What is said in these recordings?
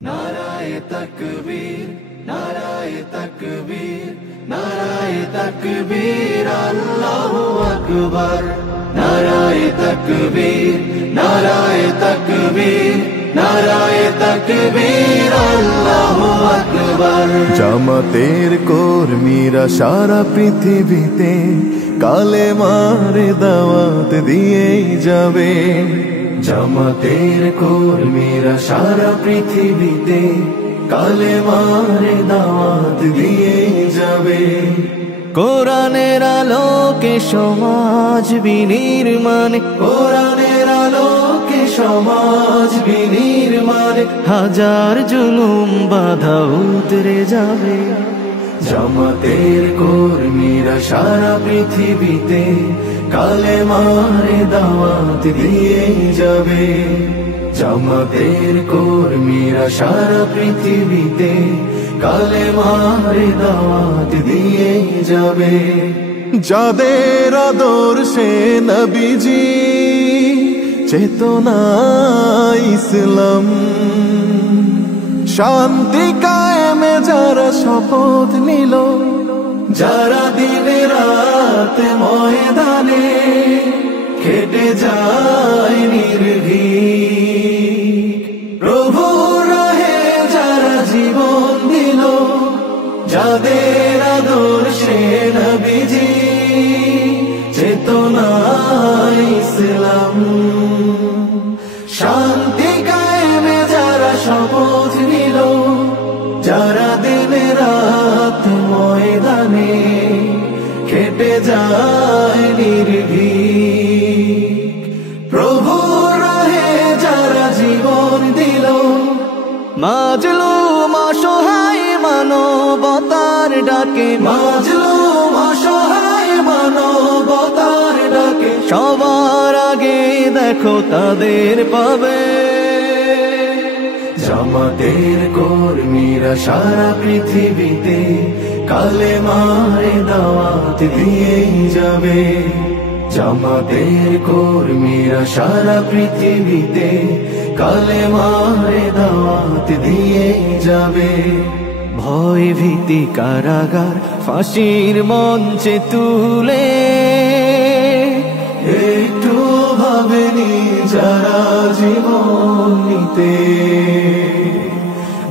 नाराए तकबीर, नाराए तकबीर, नाराए तकबीर, अल्लाहु अकबर। नाराए तकबीर, नाराए तकबीर, नाराए तकबीर, अल्लाहु अकबर। জামাতের কর্মীরা সারা পৃথিবীতে কালেমার দাওয়াত দিয়েই যাবে। জামাতের কর্মীরা সারা পৃথিবীতে কালেমার দাওয়াত দিয়ে যাবে। কোরআনের আলোকে সমাজ বিনির্মাণ, কোরআনের আলোকে সমাজ বিনির্মাণ, হাজার জুলুম বাধা উতরে যাবে। জামাতের কর্মীরা সারা পৃথিবীতে কালেমার দাওয়াত দিয়ে যাবে। জামাতের কর্মীরা সারা পৃথিবীতে কালেমার দাওয়াত দিয়ে যাবে। যাদের আদর্শে নবীজি চেতনা ইসলাম, শান্তি কায়েমে যারা শপথ নিল, যারা দিন রাত ময়দানে খেটে যায় নির্ভীক, প্রভুর রাহে যারা জীবন দিল, যাদের আদর্শে নবীজি চেতনা ইসলাম, শান্তি কায়েমে যারা শপথ নিল, যারা দিন রাত ময়দানে খেটে যায় নির্ভীক, প্রভুর রাহে যারা জীবন দিল, মাজলুম অসহায় মানবতার ডাকে, মাজলুম অসহায় মানবতার ডাকে, সবার আগে দেখো তাদের পাবে। জামাতের কর্মীরা সারা পৃথিবীতে কালেমার দাওয়াত দিয়ে যাবে। জামাতের কর্মীরা সারা পৃথিবীতে কালেমার দাওয়াত দিয়ে যাবে। ভয় ভীতি কারাগার ফাঁসির মঞ্চে তুলে, একটু ভাবেনি যারা জীবন নিতে,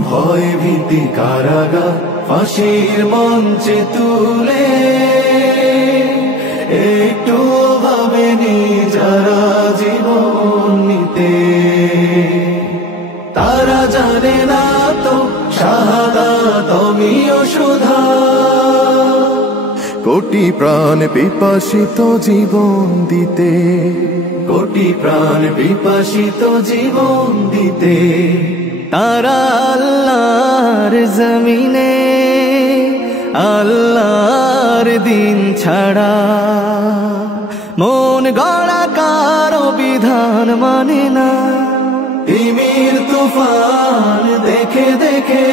ভয় ভীতি কারাগার ফাঁসির মঞ্চে তুলে, একটু ভাবেনি যারা জীবন নিতে, তারা জানে না তো শাহাদাত অমিয় সুধা। কোটি প্রাণ পিপাসিত জীবন দিতে, কোটি প্রাণ বিপাসিত জীবন দিতে, তারা আল্লাহর জমিনে আল্লাহর দিন ছাড়া মন গড়া কারো বিধান মানে না। তিমির তুফান দেখে দেখে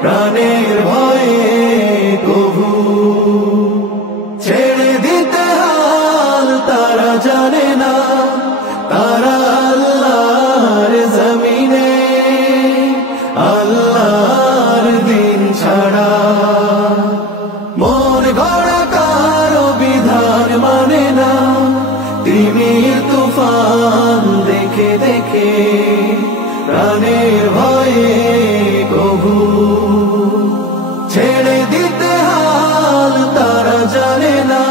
প্রাণের ভয়ে কভু ছেড়ে দিতে হাল তারা জানে না। তারা আল্লাহর জমিনে আল্লাহর দিন ছাড়া মন গড়া কারো বিধান মানে না। তিমির তুফান দেখে দেখে প্রাণের ভয়ে কভু ছেড়ে দিতে হাল তারা জানে না।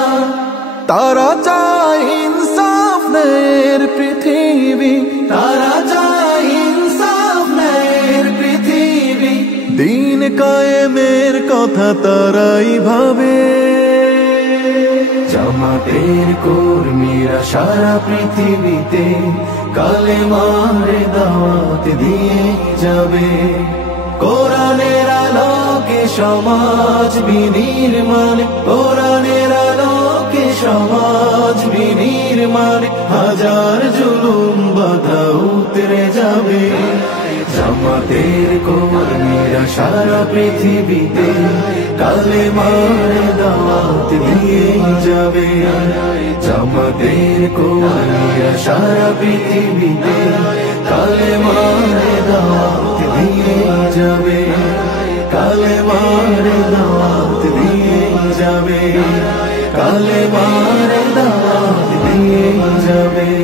তারা চায় ইনসাফ ন্যায়ের পৃথিবী, তারা চায় ইনসাফ ন্যায়ের পৃথিবী, দিন কায়েমের কথা তারাই ভাবে। জামাতের কর্মীরা সারা পৃথিবীতে কালেমার দাওয়াত দিয়ে যাবে। কোরআনের আলোকে সমাজ বিনির্মাণ, কোরআনের আলোকে সমাজ বিনির্মাণ, হাজার জুলুম বাধা উতরে যাবে। জামাতের কর্মীরা সারা পৃথিবীতে কালেমার দাওয়াত দিয়ে যাবে। জামাতের কর্মীরা সারা পৃথিবীতে কালেমার দাওয়াত দিয়ে যাবে, কালেমার দাওয়াত দিয়ে যাবে, কালেমার দাওয়াত দিয়ে যাবে।